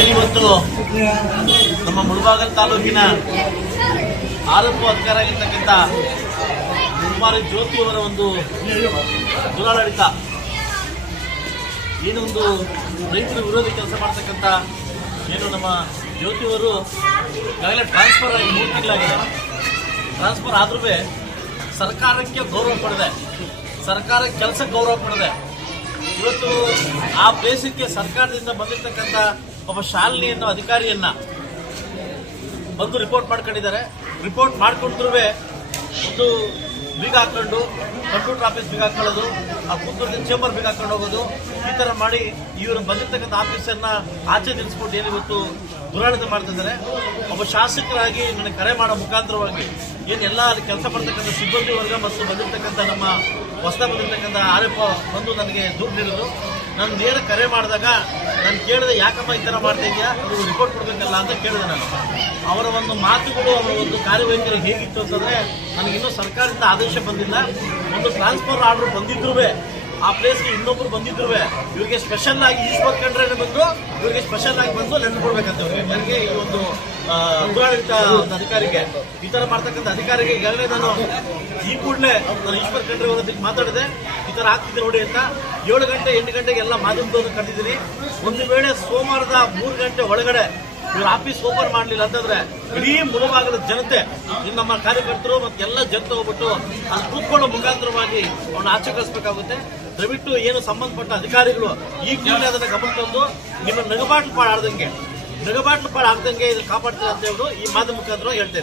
ಏನಿವತ್ತು ನಮ್ಮ ಮುಳಬಾಗಲ್ ತಾಲೂಕಿನ ಆರೋಪ ಅಧಿಕಾರ ಆಗಿರ್ತಕ್ಕಂಥ ಕುಮಾರಿ ಜ್ಯೋತಿ ಅವರ ಒಂದು ದುರಾಡಳಿತ. ಏನು ಒಂದು ರೈತರ ವಿರೋಧಿ ಕೆಲಸ ಮಾಡ್ತಕ್ಕಂಥ ಏನು ನಮ್ಮ ಜ್ಯೋತಿಯವರು ಈಗಾಗಲೇ ಟ್ರಾನ್ಸ್ಫರ್ ಆಗಿ ಮೂರು ತಿಂಗಳಾಗಿದೆ. ಟ್ರಾನ್ಸ್ಫರ್ ಆದ್ರೂ ಸರ್ಕಾರಕ್ಕೆ ಗೌರವ ಪಡೆದೆ. ಸರ್ಕಾರಕ್ಕೆ ಕೆಲಸಕ್ಕೆ ಗೌರವ ಪಡೆದೆ. ಇವತ್ತು ಆ ಪ್ಲೇಸಿಗೆ ಸರ್ಕಾರದಿಂದ ಬಂದಿರತಕ್ಕಂಥ ಒಬ್ಬ ಶಾಲಿನಿ ಅನ್ನೋ ಅಧಿಕಾರಿಯನ್ನ ಬಂದು ರಿಪೋರ್ಟ್ ಮಾಡ್ಕೊಂಡಿದ್ದಾರೆ. ರಿಪೋರ್ಟ್ ಮಾಡ್ಕೊಂಡ್ರೂ ಒಂದು ಬೀಗ ಹಾಕೊಂಡು ಕಂಪ್ಯೂಟರ್ ಆಫೀಸ್ ಬೀಗ ಹಾಕೊಳ್ಳೋದು, ಆ ಕೂತ್ಕೊಂಡು ಚೇಂಬರ್ ಬೀಗ ಹಾಕೊಂಡು ಹೋಗೋದು, ಈ ತರ ಮಾಡಿ ಇವರು ಬಂದಿರ್ತಕ್ಕಂಥ ಆಫೀಸರ್ನ ಆಚೆ ನಿಲ್ಲಿಸ್ಬಿಟ್ಟು ಏನು ಇವತ್ತು ದುರಾಡಳಿತ ಮಾಡ್ತಿದ್ದಾರೆ ಒಬ್ಬ ಶಾಸಕರಾಗಿ ನನಗೆ ಕರೆ ಮಾಡೋ ಮುಖಾಂತರವಾಗಿ ಏನೆಲ್ಲ ಅಲ್ಲಿ ಕೆಲಸ ಮಾಡ್ತಕ್ಕಂಥ ಸಿಬ್ಬಂದಿ ವರ್ಗ ಮತ್ತು ಬಂದಿರತಕ್ಕಂಥ ನಮ್ಮ ಹೊಸ ಬಂದಿರತಕ್ಕಂಥ ಆರೋಪ ಬಂದು ನನಗೆ ದೂರು ನೀಡಿದ್ರು. ನಾನು ನೇರ ಕರೆ ಮಾಡಿದಾಗ ನಾನು ಕೇಳಿದೆ, ಯಾಕಮ್ಮ ಈ ಥರ ಮಾಡ್ತಾ ಇದೆಯಾ? ನೀವು ರಿಪೋರ್ಟ್ ಕೊಡಬೇಕಲ್ಲ ಅಂತ ಕೇಳಿದೆ ನಾನು. ಅವರ ಒಂದು ಮಾತುಗಳು, ಅವರ ಒಂದು ಕಾರ್ಯವೈಖರಿ ಹೇಗಿತ್ತು ಅಂತಂದ್ರೆ ನನಗಿನ್ನೂ ಸರ್ಕಾರದಿಂದ ಆದೇಶ ಬಂದಿಲ್ಲ. ಒಂದು ಟ್ರಾನ್ಸ್ಫರ್ ಆರ್ಡರ್ ಬಂದಿದ್ರು ಆ ಪ್ಲೇಸ್ಗೆ ಇನ್ನೊಬ್ರು ಬಂದಿದ್ರು ಇವರಿಗೆ ಸ್ಪೆಷಲ್ ಆಗಿ ಈಶ್ವರ್ ಕಂಡ್ರೆ ಬಂದು, ಇವ್ರಿಗೆ ಸ್ಪೆಷಲ್ ಆಗಿ ಬಂದು ಲೆಟರ್ ಕೊಡ್ಬೇಕಂತ ನನಗೆ ಈ ಒಂದು ಒಂದು ಅಧಿಕಾರಿಗೆ, ಈ ತರ ಮಾಡ್ತಕ್ಕಂಥ ಅಧಿಕಾರಿಗೆ ಈಗಾಗಲೇ ನಾನು ಈ ಕೂಡಲೇ ನಾನು ಈಶ್ವರ್ ಖಂಡ್ರೆ ಅವರ ಜೊತೆ ಮಾತಾಡಿದೆ. ತರ ಆಗ್ತಿದೆ ನೋಡಿ ಅಂತ ಏಳು ಗಂಟೆ, ಎಂಟು ಗಂಟೆಗೆ ಎಲ್ಲ ಮಾಧ್ಯಮದವರು ಕರೆದಿದ್ದೀನಿ ಒಂದು ವೇಳೆ ಸೋಮವಾರದ ಮೂರು ಗಂಟೆ ಒಳಗಡೆ ನೀವು ಆಫೀಸ್ ಓಪನ್ ಮಾಡಲಿಲ್ಲ ಅಂತಂದ್ರೆ ಇಡೀ ಮುಳುಭಾಗದ ಜನತೆ ನಮ್ಮ ಕಾರ್ಯಕರ್ತರು ಮತ್ತೆ ಎಲ್ಲ ಜನತೆ ಹೋಗ್ಬಿಟ್ಟು ಅಲ್ಲಿ ಕೂತ್ಕೊಂಡು ಮುಖಾಂತರವಾಗಿ ಅವನ್ನ ಆಚೆ ಕಳಿಸ್ಬೇಕಾಗುತ್ತೆ. ದಯವಿಟ್ಟು ಏನು ಸಂಬಂಧಪಟ್ಟ ಅಧಿಕಾರಿಗಳು ಈ ಕೂಡಲೇ ಅದನ್ನ ಗಮನ ತಂದು ನಿಮ್ಮ ನಗಬಾಟ್ಲು ಪಾಡಾಡ್ದಂಗೆ ನಗಬಾಟ್ಲು ಪಾಡಾಡ್ದಂಗೆ ಇದನ್ನು ಕಾಪಾಡ್ತಾರೆ ಅಂತ ಹೇಳಿ ಈ ಮಾಧ್ಯಮ ಮುಖಾಂತರ ಹೇಳ್ತಾ